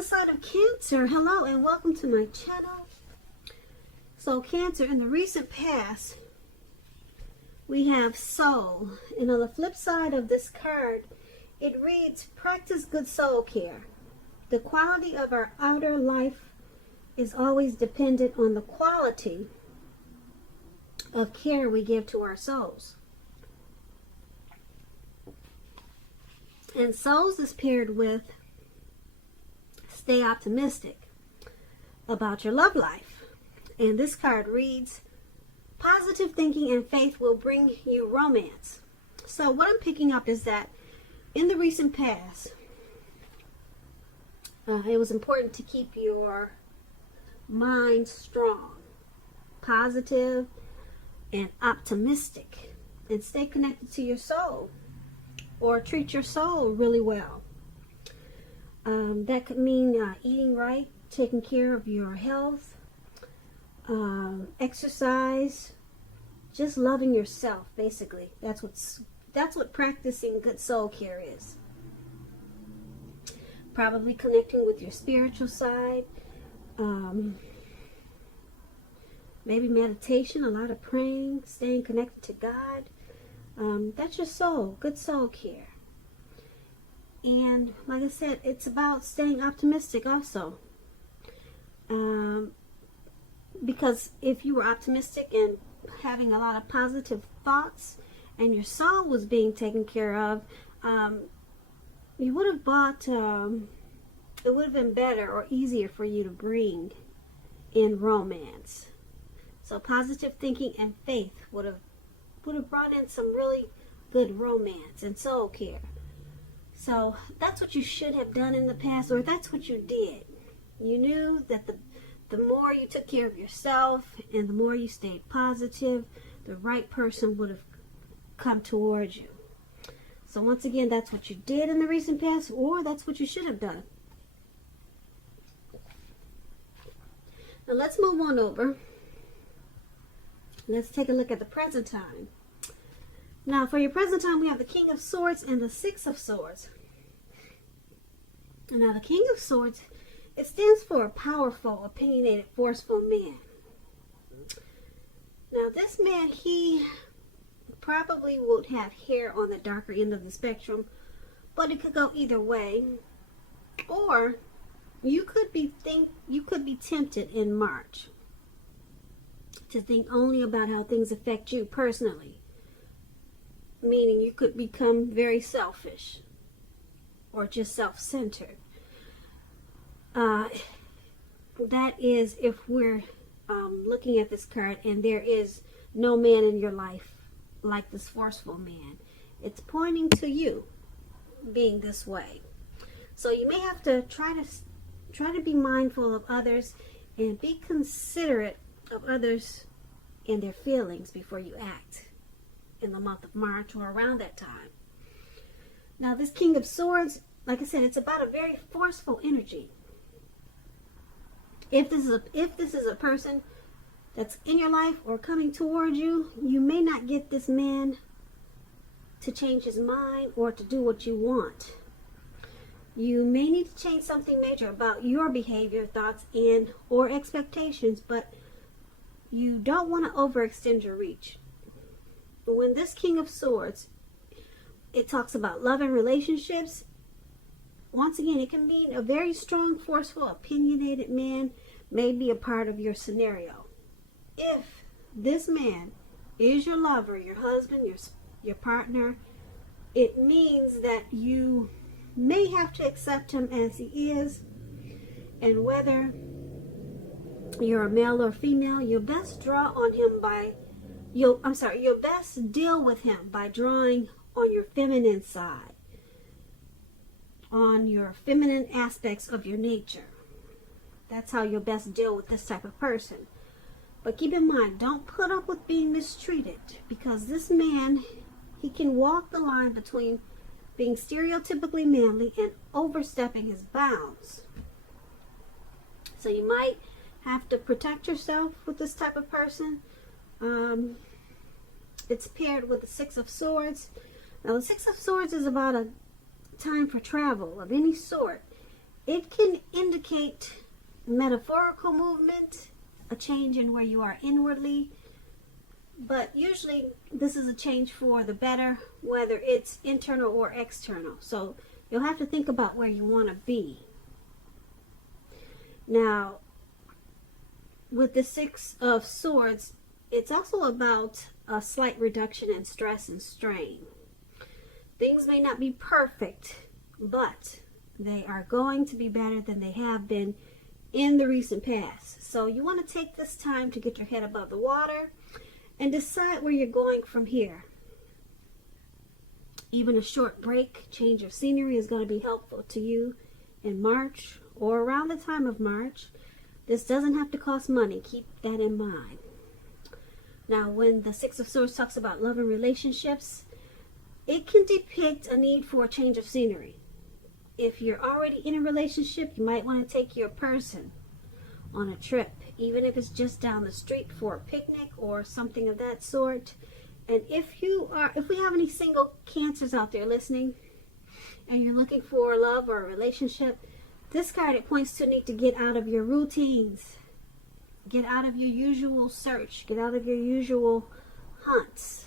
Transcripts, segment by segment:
other side of Cancer. Hello and welcome to my channel. So Cancer, in the recent past, we have soul. And on the flip side of this card, it reads, practice good soul care. The quality of our outer life is always dependent on the quality of care we give to our souls. And souls is paired with stay optimistic about your love life. And this card reads, positive thinking and faith will bring you romance. So what I'm picking up is that in the recent past, it was important to keep your mind strong, positive, and optimistic, and stay connected to your soul, or treat your soul really well. That could mean eating right, taking care of your health, exercise, just loving yourself. Basically, that's what practicing good soul care is. Probably connecting with your spiritual side, maybe meditation, a lot of praying, staying connected to God. That's your soul, good soul care. And like I said, it's about staying optimistic also. Because if you were optimistic and having a lot of positive thoughts and your soul was being taken care of, you would have bought, it would have been better or easier for you to bring in romance. So positive thinking and faith would have brought in some really good romance and soul care. So that's what you should have done in the past, or that's what you did. You knew that the more you took care of yourself and the more you stayed positive, the right person would have come towards you. So once again, that's what you did in the recent past, or that's what you should have done. Now let's move on over. Let's take a look at the present time. Now for your present time, we have the King of Swords and the Six of Swords. Now the King of Swords, it stands for a powerful, opinionated, forceful man. Now this man, he probably would have hair on the darker end of the spectrum, but it could go either way. Or you could be tempted in March to think only about how things affect you personally. Meaning you could become very selfish or just self-centered. That is if we're looking at this card and there is no man in your life like this forceful man. It's pointing to you being this way. So you may have to try to be mindful of others and be considerate of others and their feelings before you act in the month of March or around that time. Now this King of Swords, like I said, it's about a very forceful energy. If this is a person that's in your life or coming towards you, you may not get this man to change his mind or to do what you want. You may need to change something major about your behavior, thoughts, and or expectations, but you don't want to overextend your reach. When this King of Swords, it talks about love and relationships. Once again, it can mean a very strong, forceful, opinionated man may be a part of your scenario. If this man is your lover, your husband, your partner, it means that you may have to accept him as he is, and whether you're a male or female, you'll best you'll best deal with him by drawing on your feminine side, on your feminine aspects of your nature. That's how you'll best deal with this type of person. But keep in mind, don't put up with being mistreated, because this man, he can walk the line between being stereotypically manly and overstepping his bounds. So you might have to protect yourself with this type of person. It's paired with the Six of Swords. Now the Six of Swords is about a time for travel of any sort. It can indicate metaphorical movement, a change in where you are inwardly, but usually this is a change for the better, whether it's internal or external. So you'll have to think about where you want to be. Now, with the Six of Swords, it's also about a slight reduction in stress and strain. Things may not be perfect, but they are going to be better than they have been in the recent past. So you want to take this time to get your head above the water and decide where you're going from here. Even a short break, change of scenery is going to be helpful to you in March or around the time of March. This doesn't have to cost money. Keep that in mind. Now, when the Six of Swords talks about love and relationships, it can depict a need for a change of scenery. If you're already in a relationship, you might want to take your person on a trip, even if it's just down the street for a picnic or something of that sort. And if we have any single Cancers out there listening and you're looking for love or a relationship, this card, it points to a need to get out of your routines, get out of your usual search, get out of your usual hunts.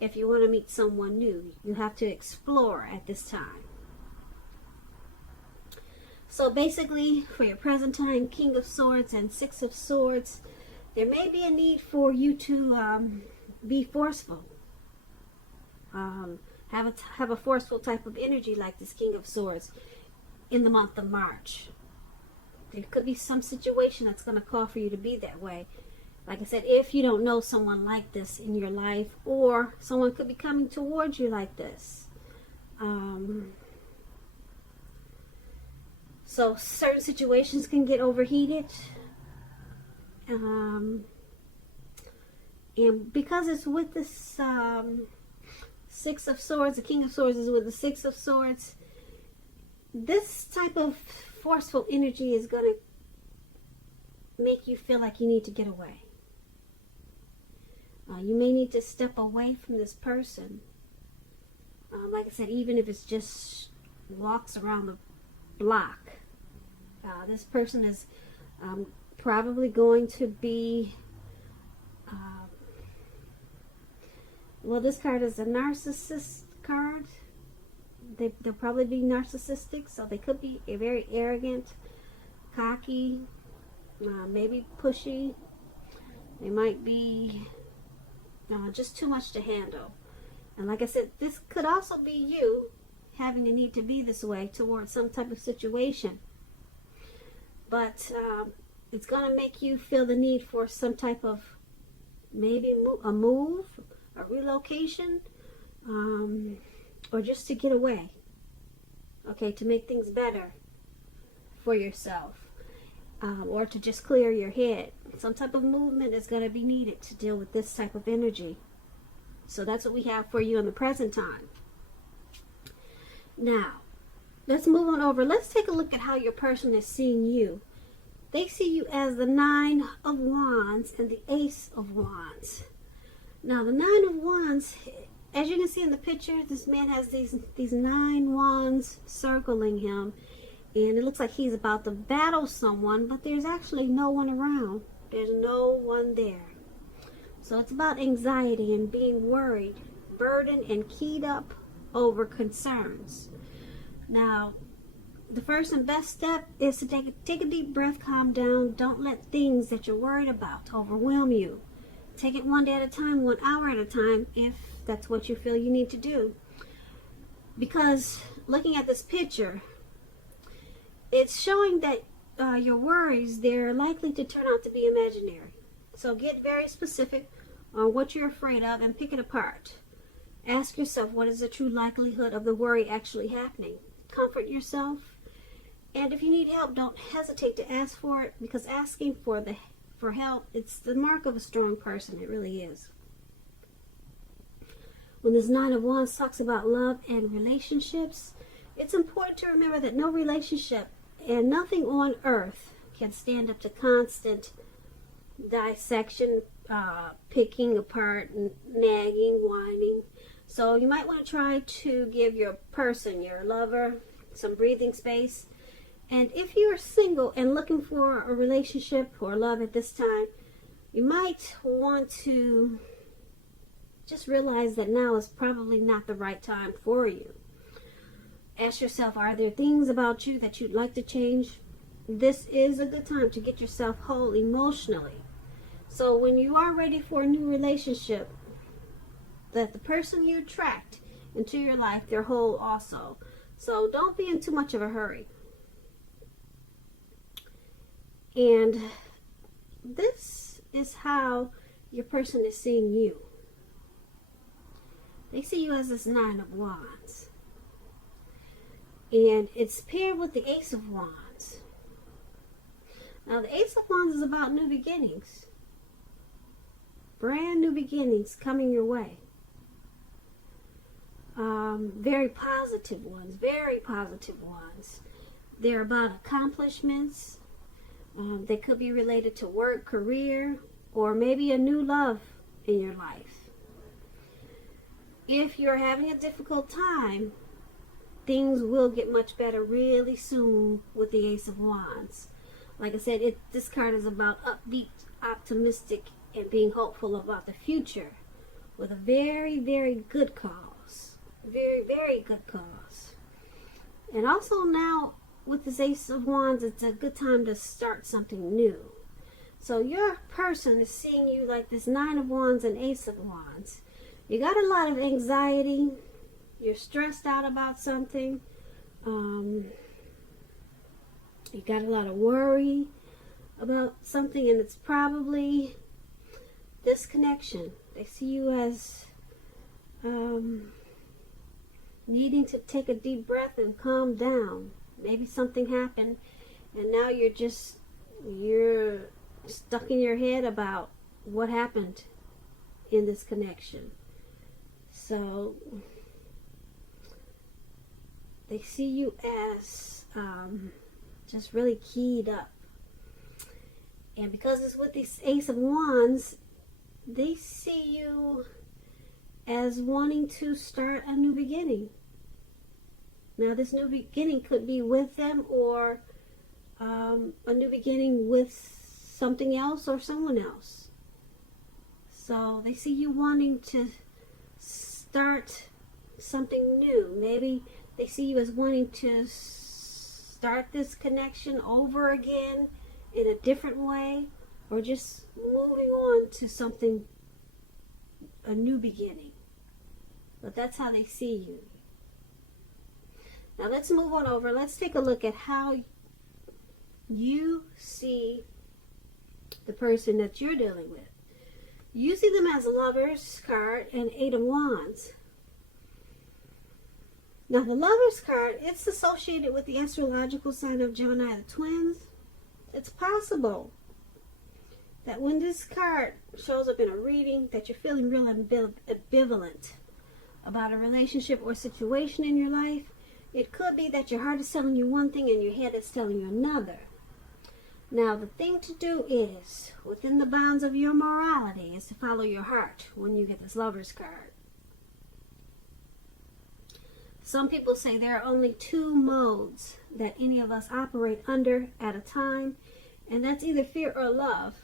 If you want to meet someone new, you have to explore at this time. So basically, for your present time, King of Swords and Six of Swords, there may be a need for you to be forceful. Have a forceful type of energy like this King of Swords in the month of March. There could be some situation that's going to call for you to be that way. Like I said, if you don't know someone like this in your life, or someone could be coming towards you like this. So certain situations can get overheated. And because it's with this Six of Swords, the King of Swords is with the Six of Swords, this type of forceful energy is going to make you feel like you need to get away. You may need to step away from this person. Like I said, even if it's just walks around the block. This person is probably going to be, well, this card is a narcissist card. They'll probably be narcissistic, so they could be very arrogant, cocky, maybe pushy. They might be just too much to handle. And like I said, this could also be you having a need to be this way towards some type of situation. But it's going to make you feel the need for some type of maybe a move, a relocation, or just to get away, okay, to make things better for yourself, or to just clear your head. Some type of movement is going to be needed to deal with this type of energy. So that's what we have for you in the present time. Now, let's move on over. Let's take a look at how your person is seeing you. They see you as the Nine of Wands and the Ace of Wands. Now, the Nine of Wands, as you can see in the picture, this man has these 9 wands circling him, and it looks like he's about to battle someone, but there's actually no one around. There's no one there. So it's about anxiety and being worried, burdened, and keyed up over concerns. Now, the first and best step is to take a deep breath, calm down. Don't let things that you're worried about overwhelm you. Take it one day at a time, 1 hour at a time, if that's what you feel you need to do. Because looking at this picture, it's showing that your worries, they're likely to turn out to be imaginary. So get very specific on what you're afraid of and pick it apart. Ask yourself, what is the true likelihood of the worry actually happening? Comfort yourself. And if you need help, don't hesitate to ask for it, because asking for help, it's the mark of a strong person. It really is. When this Nine of Wands talks about love and relationships, it's important to remember that no relationship and nothing on earth can stand up to constant dissection, picking apart, nagging, whining. So you might want to try to give your person, your lover, some breathing space And if you are single and looking for a relationship or love at this time, you might want to just realize that now is probably not the right time for you. Ask yourself, are there things about you that you'd like to change? This is a good time to get yourself whole emotionally. So when you are ready for a new relationship, that the person you attract into your life, they're whole also. So don't be in too much of a hurry. And this is how your person is seeing you. They see you as this 9 of Wands. And it's paired with the Ace of Wands. Now the Ace of Wands is about new beginnings. Brand new beginnings coming your way. Very positive ones. Very positive ones. They're about accomplishments. They could be related to work, career, or maybe a new love in your life. If you're having a difficult time, things will get much better really soon with the Ace of Wands. Like I said, this card is about upbeat, optimistic, and being hopeful about the future with a very, very good cause. Very, very good cause. And also now, with this Ace of Wands, it's a good time to start something new. So your person is seeing you like this 9 of Wands and Ace of Wands. You got a lot of anxiety. You're stressed out about something. You got a lot of worry about something, and it's probably this connection. They see you as needing to take a deep breath and calm down. Maybe something happened, and now you're stuck in your head about what happened in this connection. So they see you as just really keyed up. And because it's with this Ace of Wands, they see you as wanting to start a new beginning. Now, this new beginning could be with them, or a new beginning with something else or someone else. So they see you wanting to start something new. Maybe they see you as wanting to start this connection over again in a different way, or just moving on to something, a new beginning. But that's how they see you. Now let's move on over. Let's take a look at how you see the person that you're dealing with. You see them as a Lover's card and 8 of Wands. Now the Lover's card, it's associated with the astrological sign of Gemini, the twins. It's possible that when this card shows up in a reading, that you're feeling real ambivalent about a relationship or situation in your life. It could be that your heart is telling you one thing and your head is telling you another. Now, the thing to do is, within the bounds of your morality, is to follow your heart when you get this Lover's card. Some people say there are only 2 modes that any of us operate under at a time, and that's either fear or love.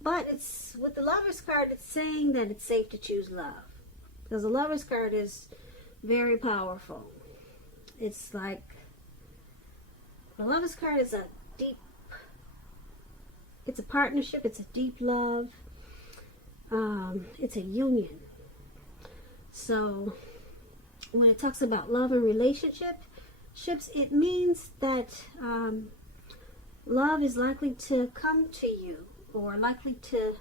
But it's with the Lover's card, it's saying that it's safe to choose love. Because the Lover's card is very powerful. It's like, the Lover's card is it's a partnership, it's a deep love, it's a union. So when it talks about love and relationships, it means that love is likely to come to you, or likely to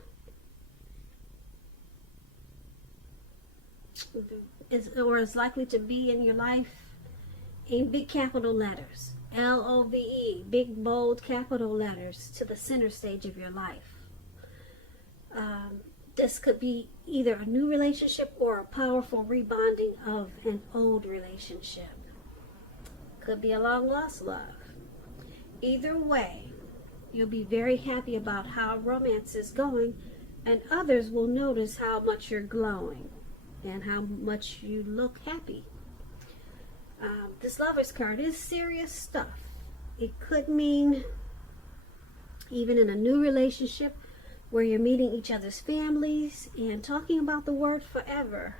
is likely to be in your life in big capital letters. L-O-V-E, big bold capital letters, to the center stage of your life. This could be either a new relationship or a powerful rebonding of an old relationship. Could be a long lost love. Either way, you'll be very happy about how romance is going, and others will notice how much you're glowing and how much you look happy. This Lovers card is serious stuff. It could mean even in a new relationship where you're meeting each other's families and talking about the word forever.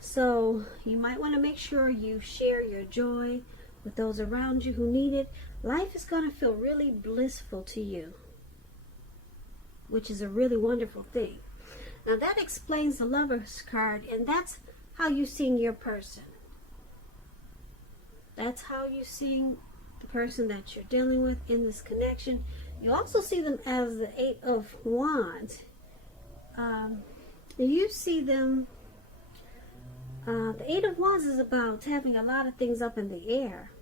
So you might want to make sure you share your joy with those around you who need it. Life is going to feel really blissful to you, which is a really wonderful thing. Now that explains the Lovers card, and that's how you seeing your person. That's how you seeing the person that you're dealing with in this connection. You also see them as the Eight of Wands. You see them, the Eight of Wands is about having a lot of things up in the air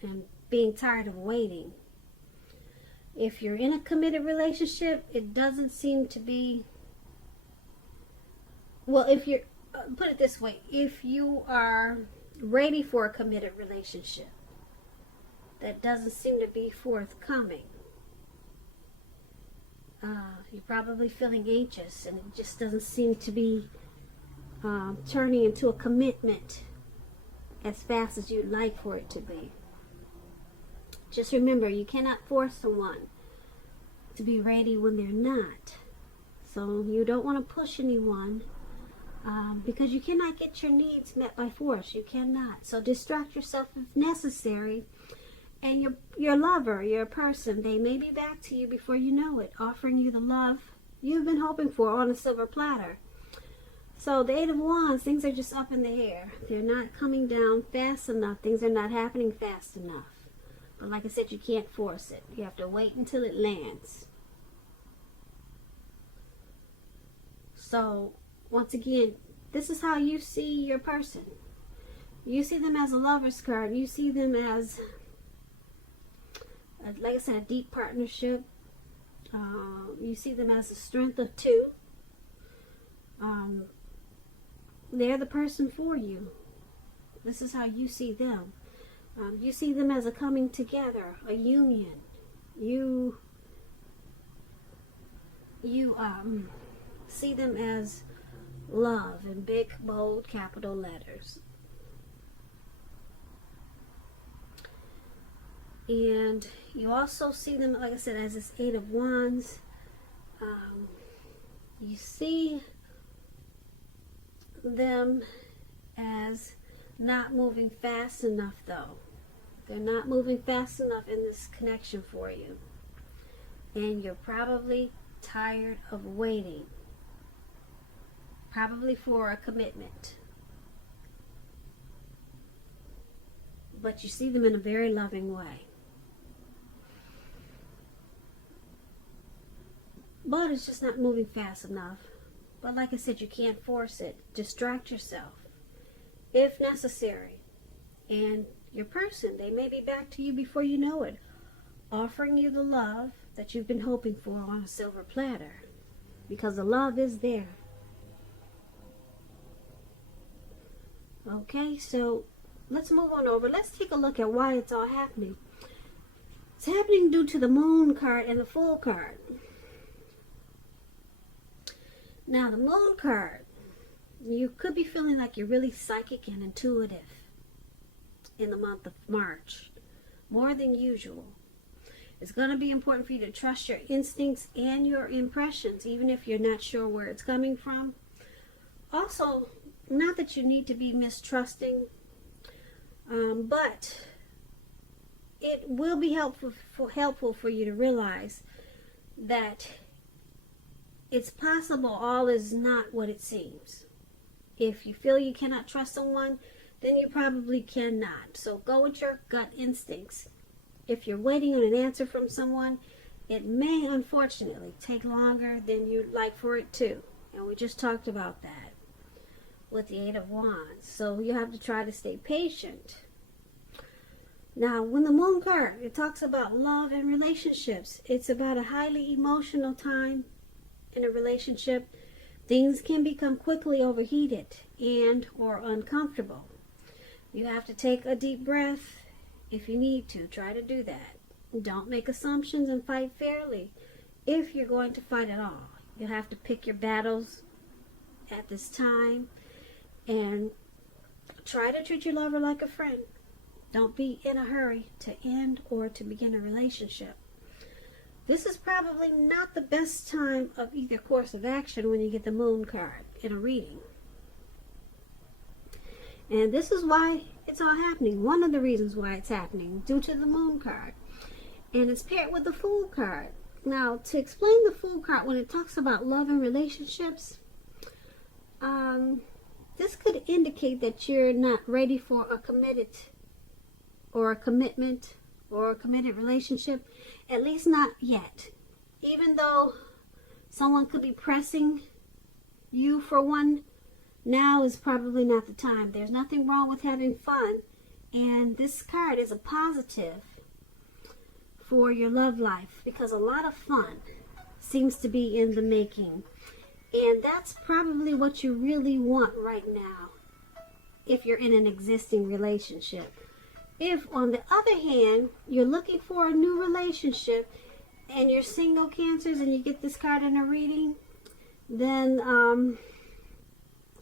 and being tired of waiting. If you're in a committed relationship, it doesn't seem to be, well, if you're, put it this way, if you are ready for a committed relationship, that doesn't seem to be forthcoming. You're probably feeling anxious, and it just doesn't seem to be turning into a commitment as fast as you'd like for it to be. Just remember, you cannot force someone to be ready when they're not. So you don't want to push anyone because you cannot get your needs met by force. You cannot. So distract yourself if necessary. And your lover, your person, they may be back to you before you know it, offering you the love you've been hoping for on a silver platter. So the Eight of Wands, things are just up in the air. They're not coming down fast enough. Things are not happening fast enough. But like I said, you can't force it. You have to wait until it lands. So once again, this is how you see your person. You see them as a Lover's card. You see them as, like I said, a deep partnership. You see them as a strength of two. They're the person for you. This is how you see them. You see them as a coming together, a union. You see them as love in big, bold, capital letters. And you also see them, like I said, as this Eight of Wands. You see them as not moving fast enough, though. They're not moving fast enough in this connection for you. And you're probably tired of waiting. Probably for a commitment. But you see them in a very loving way. But it's just not moving fast enough. But like I said, you can't force it. Distract yourself if necessary. And your person, they may be back to you before you know it, offering you the love that you've been hoping for on a silver platter. Because the love is there. Okay, so let's move on over. Let's take a look at why it's all happening. It's happening due to the Moon card and the Fool card. Now, the Moon card, you could be feeling like you're really psychic and intuitive in the month of March, more than usual. It's going to be important for you to trust your instincts and your impressions, even if you're not sure where it's coming from. Also, not that you need to be mistrusting, but it will be helpful for you to realize that it's possible all is not what it seems. If you feel you cannot trust someone, then you probably cannot. So go with your gut instincts. If you're waiting on an answer from someone, it may unfortunately take longer than you'd like for it to. And we just talked about that with the Eight of Wands. So you have to try to stay patient. Now, when the Moon card, it talks about love and relationships. It's about a highly emotional time in a relationship. Things can become quickly overheated and or uncomfortable. You have to take a deep breath if you need to. Try to do that. Don't make assumptions and fight fairly if you're going to fight at all. You'll have to pick your battles at this time and Try to treat your lover like a friend. Don't be in a hurry to end or to begin a relationship. This is probably not the best time of either course of action when you get the moon card in a reading. And this is why it's all happening. One of the reasons why it's happening, due to the moon card. And it's paired with the Fool card. Now, to explain the Fool card, when it talks about love and relationships, this could indicate that you're not ready for a committed or a commitment or a committed relationship, at least not yet. Even though someone could be pressing you for one, now is probably not the time. There's nothing wrong with having fun, and this card is a positive for your love life because a lot of fun seems to be in the making, and that's probably what you really want right now if you're in an existing relationship. If, on the other hand, you're looking for a new relationship and you're single, Cancers, and you get this card in a reading, then,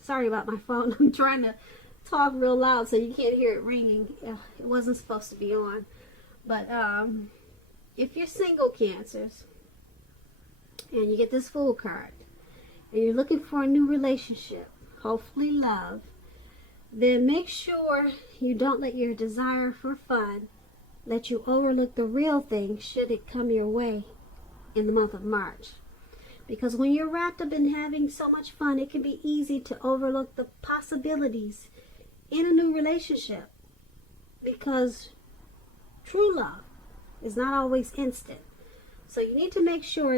sorry about my phone. I'm trying to talk real loud so you can't hear it ringing. It wasn't supposed to be on. But if you're single, Cancers, and you get this Fool card, and you're looking for a new relationship, hopefully love, then make sure you don't let your desire for fun let you overlook the real thing should it come your way in the month of March. Because when you're wrapped up in having so much fun, it can be easy to overlook the possibilities in a new relationship. Because true love is not always instant. So you need to make sure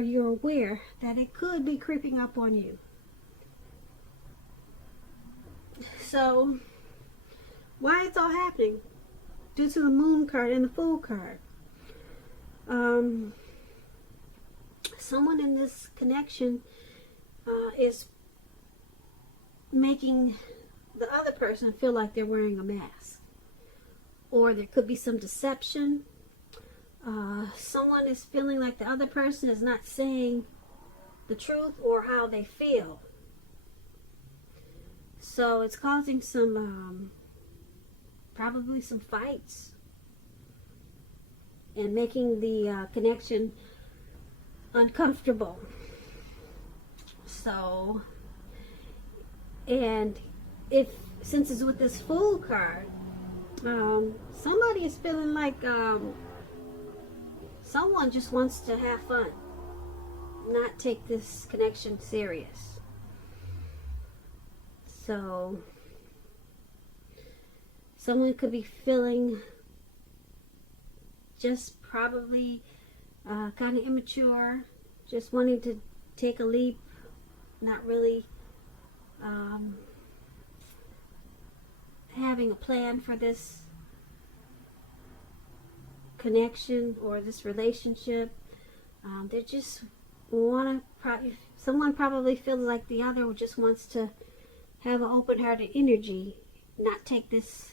you're aware that it could be creeping up on you. So, why it's all happening? Due to the Moon card and the Fool card. Someone in this connection is making the other person feel like they're wearing a mask. Or there could be some deception. Someone is feeling like the other person is not saying the truth or how they feel. So it's causing some, probably some fights and making the connection uncomfortable. So, and since it's with this Fool card, somebody is feeling like someone just wants to have fun, not take this connection serious. So, someone could be feeling just probably kind of immature, just wanting to take a leap, not really having a plan for this connection or this relationship. They just want to, someone probably feels like the other just wants to have an open-hearted energy, not take this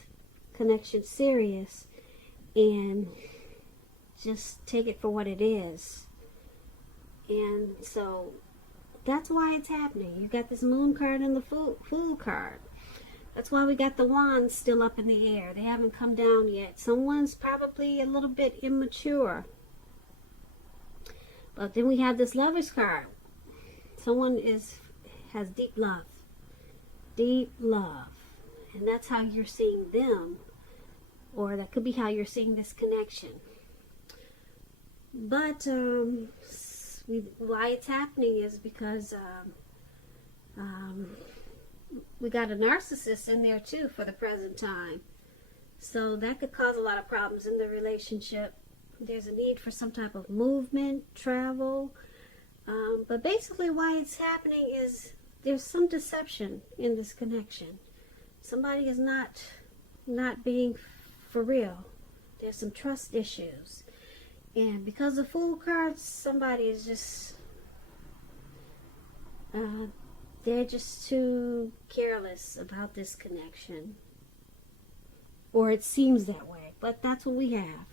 connection serious, and just take it for what it is. And so that's why it's happening. You got this Moon card and the Fool card. That's why we got the Wands still up in the air. They haven't come down yet. Someone's probably a little bit immature. But then we have this Lovers card. Someone has deep love. Deep love. And that's how you're seeing them. Or that could be how you're seeing this connection. But why it's happening is because we got a narcissist in there too for the present time. So that could cause a lot of problems in the relationship. There's a need for some type of movement, travel. But basically why it's happening is there's some deception in this connection. Somebody is not being for real. There's some trust issues. And because of Fool cards, somebody is just they're just too careless about this connection. Or it seems that way. But that's what we have.